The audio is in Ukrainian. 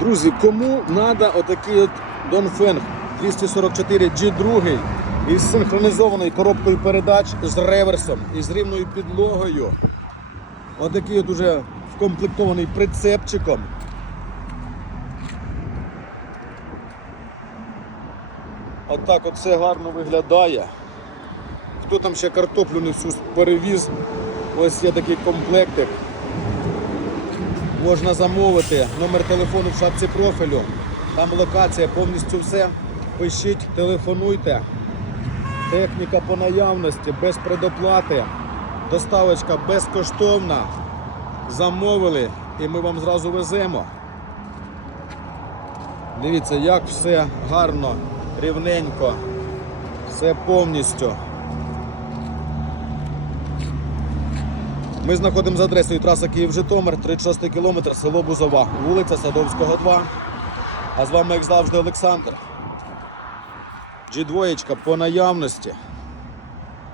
Друзі, кому треба отакий от Донфенг 244 G2 із синхронізованою коробкою передач з реверсом і з рівною підлогою. Отакий от уже вкомплектований прицепчиком. Отак от все гарно виглядає. Хто там ще картоплю не всю перевіз? Ось є такий комплектик. Можна замовити. Номер телефону в шапці профілю. Там локація, повністю все. Пишіть, телефонуйте. Техніка по наявності, без предоплати. Доставочка безкоштовна. Замовили і ми вам зразу веземо. Дивіться, як все гарно, рівненько, все повністю. Ми знаходимо за адресою траса Київ-Житомир, 36 кілометр, село Бузова, вулиця Садовського, 2. А з вами, як завжди, Олександр. G2 по наявності.